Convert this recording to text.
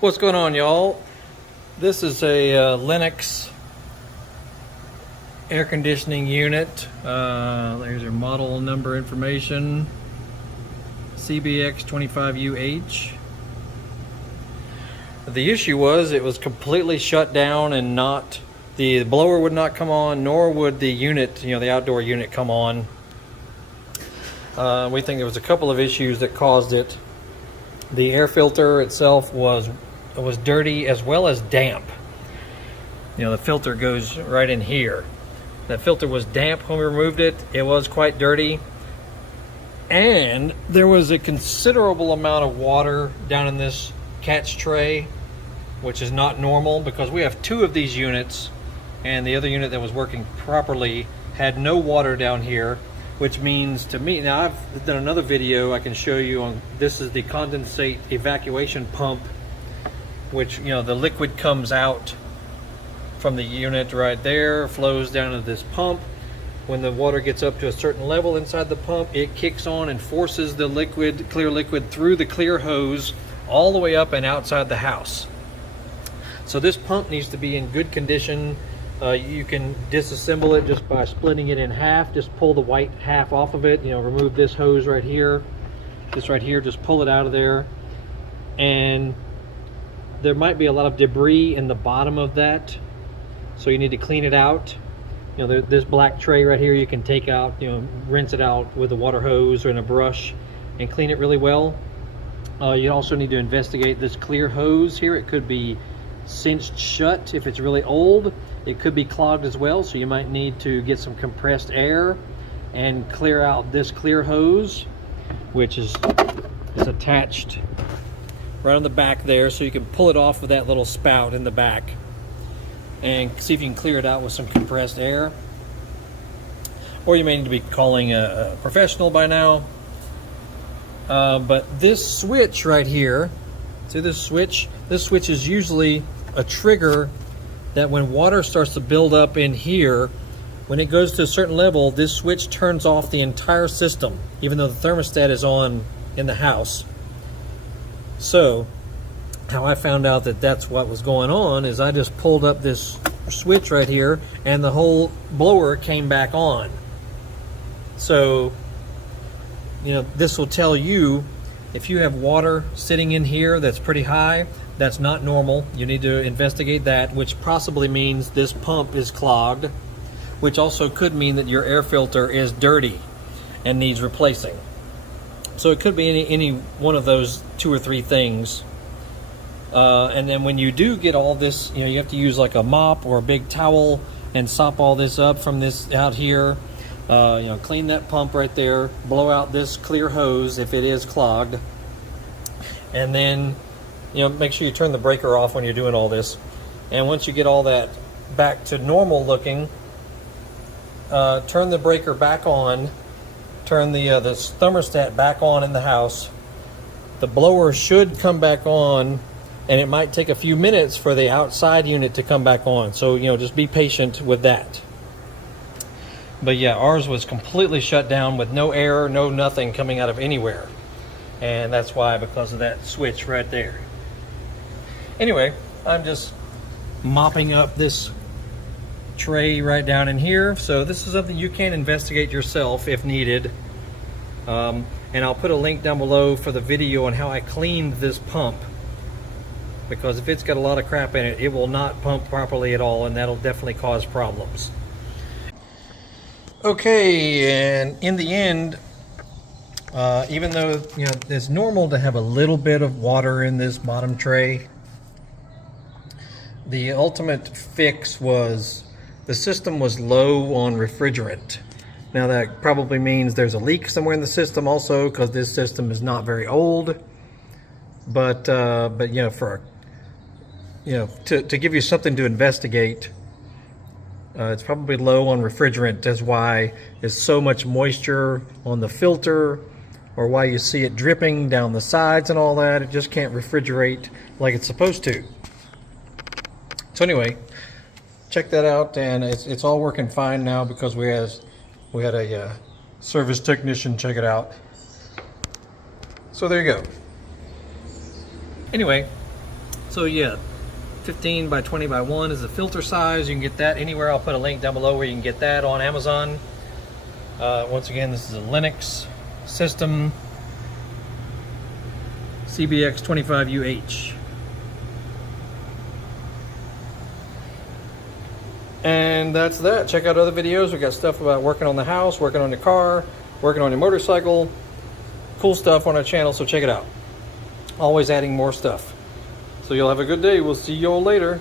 What's going on, y'all? This is a Lennox air conditioning unit. There's your model number information, CBX25UH. The issue was it was completely shut down and not, the blower would not come on, nor would the unit, the outdoor unit, come on. We think there was a couple of issues that caused it. The air filter itself was dirty as well as damp. The filter goes right in here. That filter was damp when we removed it. It was quite dirty. And there was a considerable amount of water down in this catch tray, which is not normal because we have two of these units, and the other unit that was working properly had no water down here, which means to me, now I've done another video I can show you on, this is the condensate evacuation pump, which, the liquid comes out from the unit right there, flows down to this pump. When the water gets up to a certain level inside the pump, it kicks on and forces the clear liquid through the clear hose all the way up and outside the house. So this pump needs to be in good condition. You can disassemble it just by splitting it in half. Just pull the white half off of it, remove this hose right here. This right here, just pull it out of there. And there might be a lot of debris in the bottom of that, so you need to clean it out. This black tray right here, you can take out, rinse it out with a water hose or in a brush and clean it really well. You also need to investigate this clear hose here. It could be cinched shut if it's really old. It could be clogged as well, so you might need to get some compressed air and clear out this clear hose, which is attached right on the back there, so you can pull it off with that little spout in the back and see if you can clear it out with some compressed air. Or you may need to be calling a professional by now. But this switch right here, see this switch? This switch is usually a trigger that when water starts to build up in here, when it goes to a certain level, this switch turns off the entire system, even though the thermostat is on in the house. So how I found out that that's what was going on is I just pulled up this switch right here and the whole blower came back on. So this will tell you if you have water sitting in here that's pretty high, that's not normal. You need to investigate that, which possibly means this pump is clogged, which also could mean that your air filter is dirty and needs replacing. So it could be any one of those two or three things. And then when you do get all this, you have to use like a mop or a big towel and sop all this up from this out here. Clean that pump right there, blow out this clear hose if it is clogged, and then make sure you turn the breaker off when you're doing all this. And once you get all that back to normal looking, turn the breaker back on, turn the thermostat back on in the house. The blower should come back on, and it might take a few minutes for the outside unit to come back on. So just be patient with that. But yeah, ours was completely shut down with no air, no nothing coming out of anywhere. And that's why, because of that switch right there. Anyway, I'm just mopping up this tray right down in here. So this is something you can investigate yourself if needed. And I'll put a link down below for the video on how I cleaned this pump. Because if it's got a lot of crap in it, it will not pump properly at all, and that'll definitely cause problems. Okay, and in the end, even though it's normal to have a little bit of water in this bottom tray, the ultimate fix was the system was low on refrigerant. Now that probably means there's a leak somewhere in the system also, because this system is not very old. But for to give you something to investigate, it's probably low on refrigerant. That's why there's so much moisture on the filter, or why you see it dripping down the sides and all that. It just can't refrigerate like it's supposed to. So anyway, check that out, and it's all working fine now because we had a service technician check it out. So there you go. Anyway, So yeah, 15 by 20 by 1 is the filter size. You can get that anywhere. I'll put a link down below where you can get that on Amazon. Once again, this is a Lennox system CBX25UH. And that's that. Check out other videos. We got stuff about working on the house, working on the car, working on your motorcycle. Cool stuff on our channel, so check it out. Always adding more stuff. So you'll have a good day. We'll see you all later.